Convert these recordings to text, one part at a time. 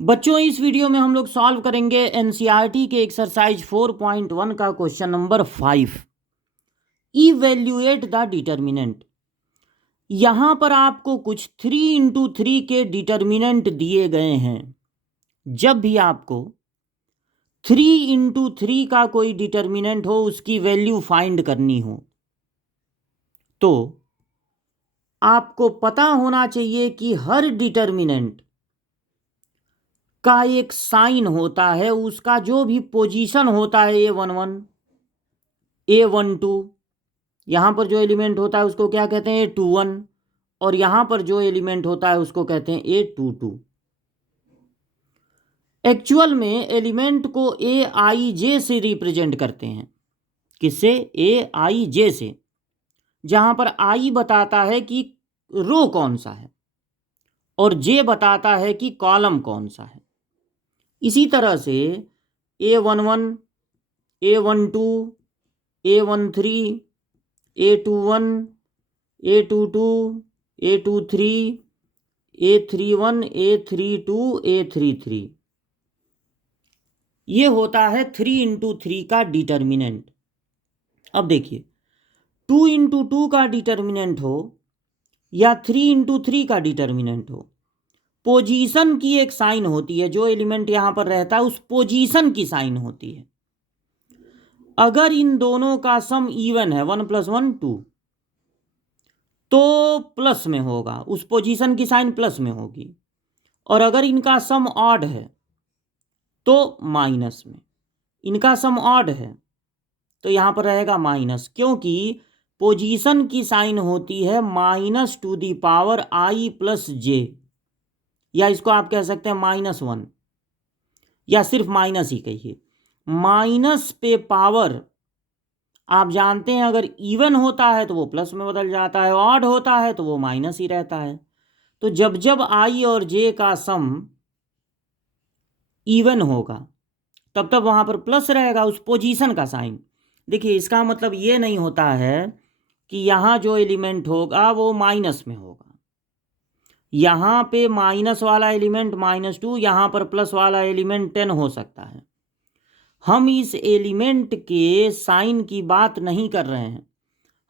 बच्चों, इस वीडियो में हम लोग सॉल्व करेंगे एनसीईआरटी के एक्सरसाइज 4.1 का question number 5। Evaluate the determinant. यहां पर आपको कुछ 3 × 3 के डिटर्मिनेंट दिए गए हैं। जब भी आपको 3 × 3 का कोई डिटर्मिनेंट हो, उसकी वैल्यू फाइंड करनी हो, तो आपको पता होना चाहिए कि हर डिटर्मिनेंट का एक साइन होता है। उसका जो भी पोजीशन होता है, A11, A12, यहाँ पर जो एलिमेंट होता है उसको क्या कहते हैं, A21, और यहाँ पर जो एलिमेंट होता है उसको कहते हैं A22। एक्चुअल में एलिमेंट को AIJ से रिप्रेजेंट करते हैं। किससे? AIJ से, जहाँ पर I बताता है कि रो कौन सा है और J बताता है कि कॉलम कौन सा है। इसी तरह से A11, A12, A13, A21, A22, A23, A31, A32, A33, ये होता है 3 × 3 का डिटर्मिनेंट। अब देखिए, 2 × 2 का डिटर्मिनेंट हो या 3 × 3 का डिटर्मिनेंट हो, पोजीशन की एक साइन होती है। जो एलिमेंट यहां पर रहता है उस पोजीशन की साइन होती है। अगर इन दोनों का सम इवन है, 1 + 1 2, तो प्लस में होगा, उस पोजीशन की साइन प्लस में होगी। और अगर इनका सम ऑड है तो माइनस में। इनका सम ऑड है तो यहां पर रहेगा माइनस, क्योंकि पोजीशन की साइन होती है -2⁻I + J, या इसको आप कह सकते हैं -1, या सिर्फ माइनस ही कहिए। माइनस पे पावर आप जानते हैं, अगर इवन होता है तो वो प्लस में बदल जाता है, ऑड होता है तो वो माइनस ही रहता है। तो जब जब I और J का सम इवन होगा तब तब वहां पर प्लस रहेगा, उस पोजीशन का साइन। देखिए, इसका मतलब ये नहीं होता है कि यहां जो एलिमेंट होगा वो माइनस में होगा। यहां पे माइनस वाला एलिमेंट -2, यहां पर प्लस वाला एलिमेंट 10 हो सकता है। हम इस एलिमेंट के साइन की बात नहीं कर रहे हैं,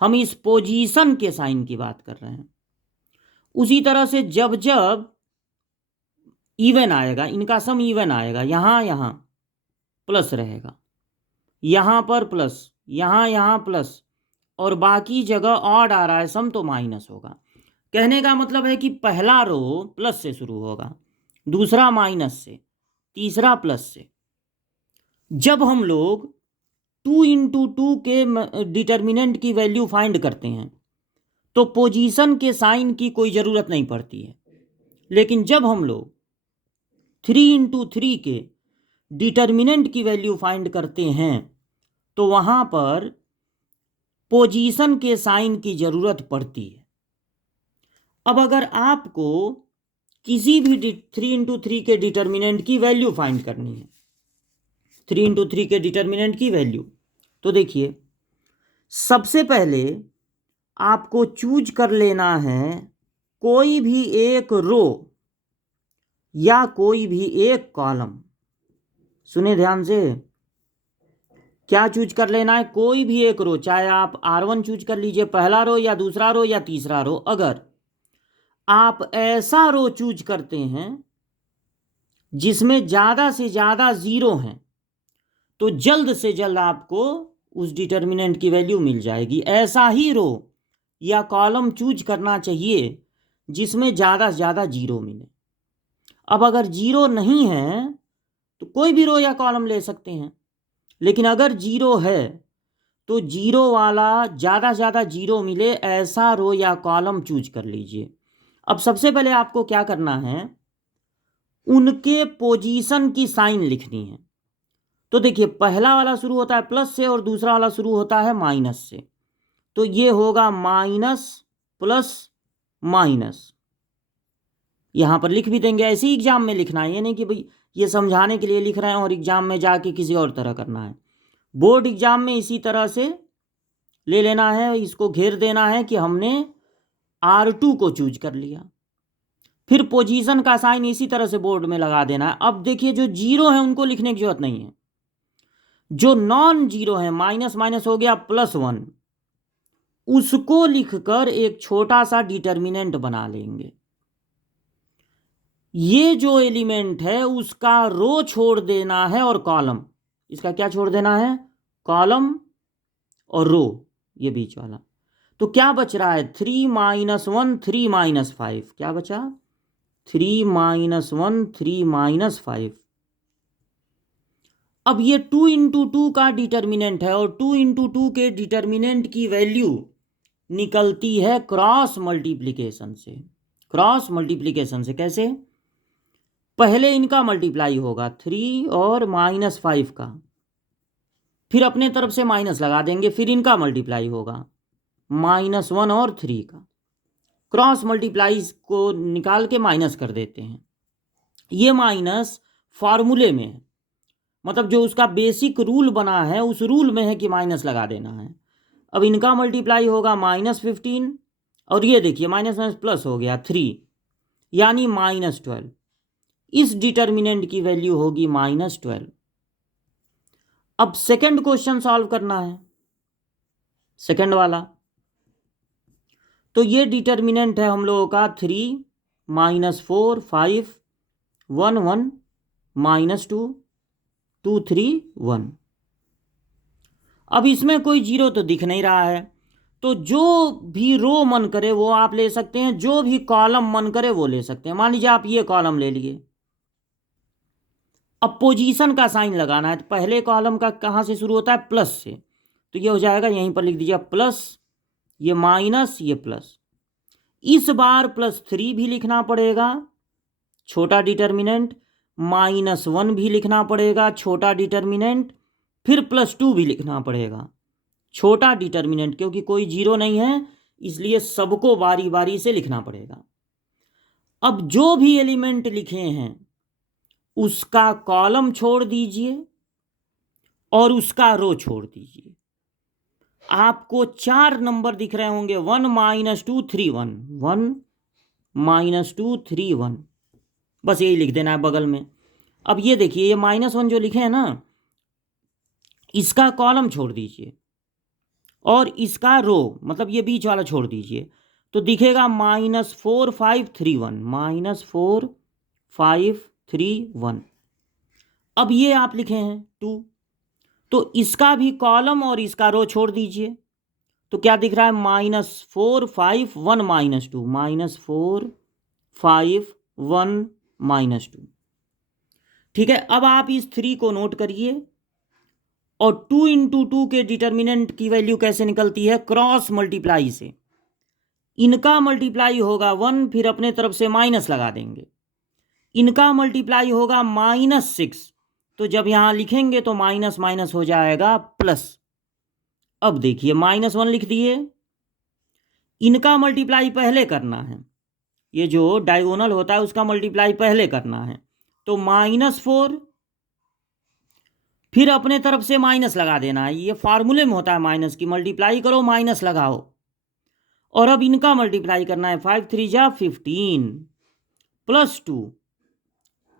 हम इस पोजीशन के साइन की बात कर रहे हैं। उसी तरह से जब जब इवन आएगा, इनका सम इवन आएगा, यहां प्लस रहेगा, यहां पर प्लस, यहां प्लस, और बाकी जगह ऑड आ रहा है सम, तो माइनस होगा। कहने का मतलब है कि पहला रो प्लस से शुरू होगा, दूसरा माइनस से, तीसरा प्लस से। जब हम लोग 2 × 2 के डिटर्मिनेंट की वैल्यू फाइंड करते हैं तो पोजीशन के साइन की कोई ज़रूरत नहीं पड़ती है। लेकिन जब हम लोग 3 × 3 के डिटर्मिनेंट की वैल्यू फाइंड करते हैं तो वहां पर पोजीशन के साइन की ज़रूरत पड़ती है। अब अगर आपको किसी भी 3 × 3 के डिटर्मिनेंट की वैल्यू फाइंड करनी है, 3 × 3 के डिटर्मिनेंट की वैल्यू, तो देखिए, सबसे पहले आपको चूज कर लेना है कोई भी एक रो या कोई भी एक कॉलम। सुने ध्यान से, क्या चूज कर लेना है? कोई भी एक रो, चाहे आप R1 चूज कर लीजिए, पहला रो या दूसरा रो या तीसरा रो। अगर आप ऐसा रो चूज करते हैं जिसमें ज़्यादा से ज़्यादा जीरो हैं, तो जल्द से जल्द आपको उस डिटर्मिनेंट की वैल्यू मिल जाएगी। ऐसा ही रो या कॉलम चूज करना चाहिए जिसमें ज़्यादा से ज़्यादा जीरो मिले। अब अगर जीरो नहीं है तो कोई भी रो या कॉलम ले सकते हैं, लेकिन अगर जीरो है तो जीरो वाला, ज़्यादा से ज़्यादा जीरो मिले ऐसा रो या कॉलम चूज कर लीजिए। अब सबसे पहले आपको क्या करना है, उनके पोजीशन की साइन लिखनी है। तो देखिए, पहला वाला शुरू होता है प्लस से और दूसरा वाला शुरू होता है माइनस से, तो ये होगा माइनस प्लस माइनस। यहां पर लिख भी देंगे, ऐसे ही एग्जाम में लिखना है, ये नहीं कि भाई ये समझाने के लिए लिख रहे हैं और एग्जाम में जाके किसी और तरह करना है। बोर्ड एग्जाम में इसी तरह से ले लेना है, इसको घेर देना है कि हमने R2 को चूज कर लिया। फिर पोजीशन का साइन इसी तरह से बोर्ड में लगा देना है। अब देखिए जो जीरो है उनको लिखने की जरूरत नहीं है, जो नॉन जीरो है माइनस माइनस हो गया +1, उसको लिखकर एक छोटा सा डिटर्मिनेंट बना लेंगे। ये जो एलिमेंट है उसका रो छोड़ देना है और कॉलम, इसका क्या छोड़ देना है, कॉलम और रो, ये बीच वाला। तो क्या बच रहा है 3 - 1 3 - 5, क्या बचा 3 - 1 3 - 5। अब ये 2 × 2 का डिटर्मिनेंट है और 2 × 2 के डिटर्मिनेंट की वैल्यू निकलती है क्रॉस मल्टीप्लिकेशन से। क्रॉस मल्टीप्लिकेशन से कैसे, पहले इनका मल्टीप्लाई होगा 3 और -5 का, फिर अपने तरफ से माइनस लगा देंगे, फिर इनका मल्टीप्लाई होगा -1 और 3 का। क्रॉस मल्टीप्लाई को निकाल के माइनस कर देते हैं। ये माइनस फॉर्मूले में है, मतलब जो उसका बेसिक रूल बना है उस रूल में है कि माइनस लगा देना है। अब इनका मल्टीप्लाई होगा -15 और ये देखिए माइनस माइनस प्लस हो गया 3, यानी -12। इस डिटर्मिनेंट की वैल्यू होगी -12। अब सेकंड क्वेश्चन सॉल्व करना है, सेकंड वाला। तो ये डिटर्मिनेंट है हम लोगों का 3 - 4 5 1 1 -2 2 3 1। अब इसमें कोई जीरो तो दिख नहीं रहा है, तो जो भी रो मन करे वो आप ले सकते हैं, जो भी कॉलम मन करे वो ले सकते हैं। मान लीजिए आप ये कॉलम ले लिए, अब पोजीशन का साइन लगाना है, तो पहले कॉलम का कहाँ से शुरू होता है, प्लस से, तो ये हो जाएगा, यहीं पर लिख दीजिए प्लस, ये माइनस, ये प्लस। इस बार +3 भी लिखना पड़ेगा, छोटा डिटर्मिनेंट, -1 भी लिखना पड़ेगा, छोटा डिटर्मिनेंट, फिर +2 भी लिखना पड़ेगा, छोटा डिटर्मिनेंट, क्योंकि कोई जीरो नहीं है इसलिए सबको बारी बारी से लिखना पड़ेगा। अब जो भी एलिमेंट लिखे हैं उसका कॉलम छोड़ दीजिए और उसका रो छोड़ दीजिए। आपको 4 नंबर दिख रहे होंगे, 1 - 2 3 1 1 - 2 3 1, बस यही लिख देना है बगल में। अब ये देखिए ये -1 जो लिखे हैं ना, इसका कॉलम छोड़ दीजिए और इसका रो, मतलब ये बीच वाला छोड़ दीजिए, तो दिखेगा -4 5 3 1 -4 5 3 1। अब ये आप लिखे हैं 2, तो इसका भी कॉलम और इसका रो छोड़ दीजिए, तो क्या दिख रहा है -4 5 1 -2 -4 5 1 -2। ठीक है, अब आप इस 3 को नोट करिए। और 2 × 2 के डिटर्मिनेंट की वैल्यू कैसे निकलती है, क्रॉस मल्टीप्लाई से। इनका मल्टीप्लाई होगा 1, फिर अपने तरफ से माइनस लगा देंगे, इनका मल्टीप्लाई होगा -6, तो जब यहां लिखेंगे तो माइनस माइनस हो जाएगा प्लस। अब देखिए -1 लिख दिए, इनका मल्टीप्लाई पहले करना है, ये जो डायगोनल होता है उसका मल्टीप्लाई पहले करना है, तो -4, फिर अपने तरफ से माइनस लगा देना है, ये फार्मूले में होता है माइनस की, मल्टीप्लाई करो माइनस लगाओ। और अब इनका मल्टीप्लाई करना है, 5 3 जा 15 +2,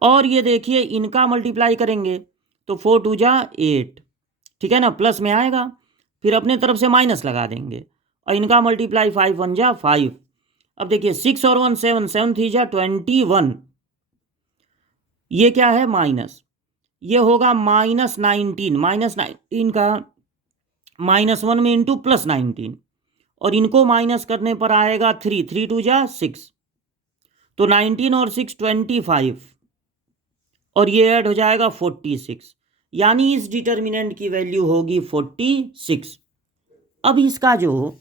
और ये देखिए इनका मल्टीप्लाई करेंगे तो 4 2 जा 8, ठीक है ना, प्लस में आएगा, फिर अपने तरफ से माइनस लगा देंगे, और इनका मल्टीप्लाई 5 1 जा 5। अब देखिए 6 और 1 7 7 3 जा 21, ये क्या है माइनस, ये होगा -19, -19 का -1 में इंटू +19, और इनको माइनस करने पर आएगा 3 3 2 जा 6, तो 19 और 6 25, और ये ऐड हो जाएगा 46, यानी इस डिटर्मिनेंट की वैल्यू होगी 46। अब इसका जो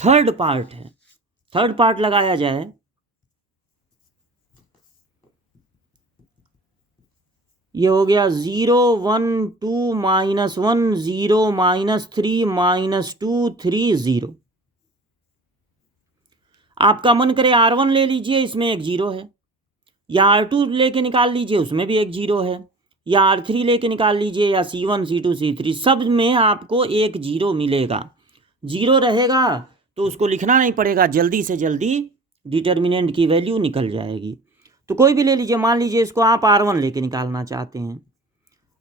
थर्ड पार्ट है, थर्ड पार्ट लगाया जाए, ये हो गया 0 1 2 -1 0 -3 -2 3 0। आपका मन करे R1 ले लीजिए, इसमें एक जीरो है, या R2 लेके निकाल लीजिए, उसमें भी एक जीरो है, या R3 लेके निकाल लीजिए, या C1 C2 C3, सब में आपको एक जीरो मिलेगा। जीरो रहेगा तो उसको लिखना नहीं पड़ेगा, जल्दी से जल्दी डिटर्मिनेंट की वैल्यू निकल जाएगी। तो कोई भी ले लीजिए, मान लीजिए इसको आप R1 लेके निकालना चाहते हैं।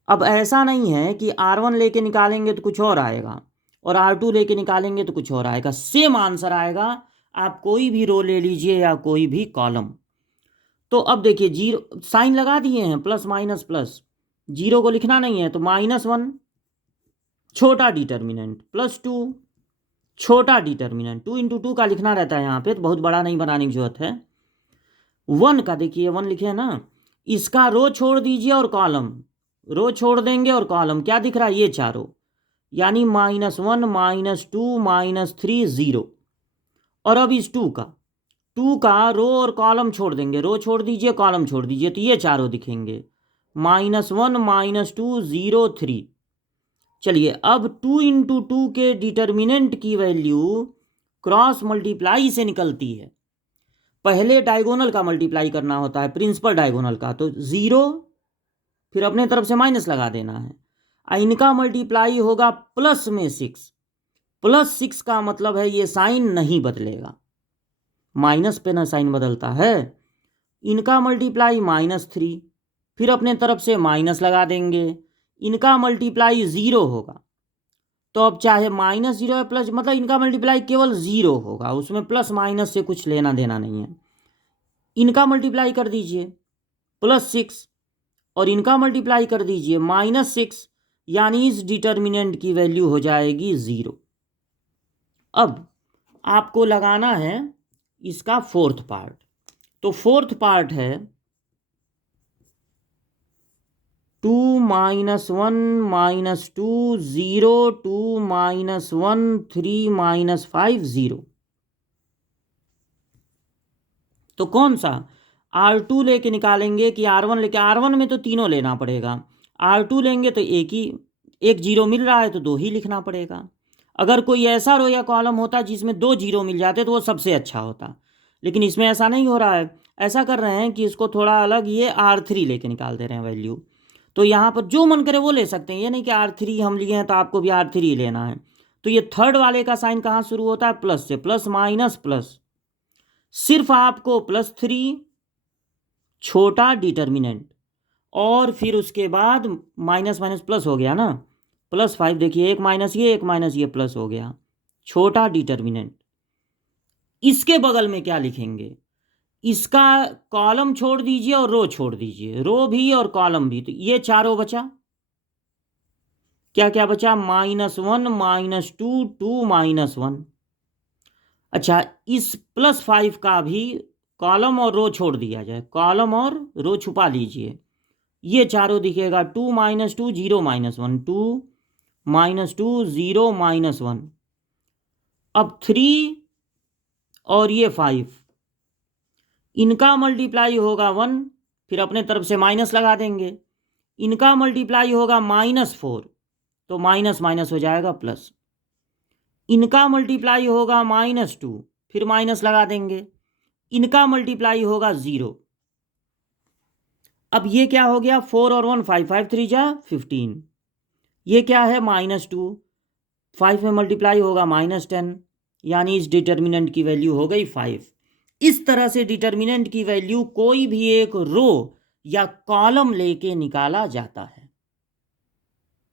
अब ऐसा नहीं है कि R1 लेके निकालेंगे तो कुछ और आएगा और R2 लेके निकालेंगे तो कुछ और आएगा, सेम आंसर आएगा। आप कोई भी रो ले लीजिए या कोई भी कॉलम। तो अब देखिए, जीरो साइन लगा दिए हैं, प्लस माइनस प्लस, जीरो को लिखना नहीं है तो -1 छोटा डिटर्मिनेंट, +2 छोटा डिटर्मिनेंट, 2 × 2 का लिखना रहता है यहाँ पे, तो बहुत बड़ा नहीं बनाने की जरूरत है। 1 का देखिए, 1 लिखे हैं ना, इसका रो छोड़ दीजिए और कॉलम, रो छोड़ देंगे और कॉलम, क्या दिख रहा है, ये चारों, यानी -1 -2 -3 0। और अब इस 2 का रो और कॉलम छोड़ देंगे, रो छोड़ दीजिए कॉलम छोड़ दीजिए, तो ये चारों दिखेंगे, -1 -2 0 3। चलिए, अब 2 × 2 के डिटर्मिनेंट की वैल्यू क्रॉस मल्टीप्लाई से निकलती है। पहले डायगोनल का मल्टीप्लाई करना होता है, प्रिंसिपल डायगोनल का, तो 0 फिर अपने तरफ से माइनस लगा देना है। इनका मल्टीप्लाई होगा प्लस में 6, +6 का मतलब है ये साइन नहीं बदलेगा, माइनस पे ना साइन बदलता है। इनका मल्टीप्लाई -3, फिर अपने तरफ से माइनस लगा देंगे, इनका मल्टीप्लाई 0 होगा। तो अब चाहे -0 है प्लस, मतलब इनका मल्टीप्लाई केवल 0 होगा, उसमें प्लस माइनस से कुछ लेना देना नहीं है। इनका मल्टीप्लाई कर दीजिए +6 और इनका मल्टीप्लाई कर दीजिए -6, यानी इस डिटर्मिनेंट की वैल्यू हो जाएगी 0। अब आपको लगाना है इसका फोर्थ पार्ट। तो फोर्थ पार्ट है 2 -1 -2 0 2 -1 3 -5 0। तो कौन सा R2 लेके निकालेंगे कि R1 लेके? R1 में तो तीनों लेना पड़ेगा, R2 लेंगे तो एक जीरो मिल रहा है तो 2 ही लिखना पड़ेगा। अगर कोई ऐसा रो या कॉलम होता जिसमें 2 जीरो मिल जाते तो वो सबसे अच्छा होता, लेकिन इसमें ऐसा नहीं हो रहा है। ऐसा कर रहे हैं कि इसको थोड़ा अलग, ये R3 लेके निकाल दे रहे हैं वैल्यू। तो यहाँ पर जो मन करे वो ले सकते हैं, ये नहीं कि R3 हम लिए हैं तो आपको भी R3 लेना है। तो ये थर्ड वाले का साइन कहाँ शुरू होता है? प्लस से, प्लस माइनस प्लस, सिर्फ आपको +3 छोटा डिटर्मिनेंट और फिर उसके बाद माइनस माइनस प्लस हो गया ना, +5। देखिए, एक माइनस ये प्लस हो गया, छोटा डिटर्मिनेंट। इसके बगल में क्या लिखेंगे? इसका कॉलम छोड़ दीजिए और रो छोड़ दीजिए, रो भी और कॉलम भी, तो ये चारों बचा। क्या क्या बचा? -1 -2 2 -1। अच्छा, इस +5 का भी कॉलम और रो छोड़ दिया जाए, कॉलम और रो छुपा लीजिए, ये चारों दिखेगा 2 -2 0 -1 2 -2 0 -1। अब 3 और ये 5, इनका मल्टीप्लाई होगा 1, फिर अपने तरफ से माइनस लगा देंगे। इनका मल्टीप्लाई होगा -4, तो माइनस माइनस हो जाएगा प्लस। इनका मल्टीप्लाई होगा -2, फिर माइनस लगा देंगे। इनका मल्टीप्लाई होगा 0। अब ये क्या हो गया? 4 और 1 5 5 3 जा 15। ये क्या है? -2, 5 में मल्टीप्लाई होगा -10, यानी इस डिटर्मिनेंट की वैल्यू हो गई 5। इस तरह से डिटर्मिनेंट की वैल्यू कोई भी एक रो या कॉलम लेके निकाला जाता है।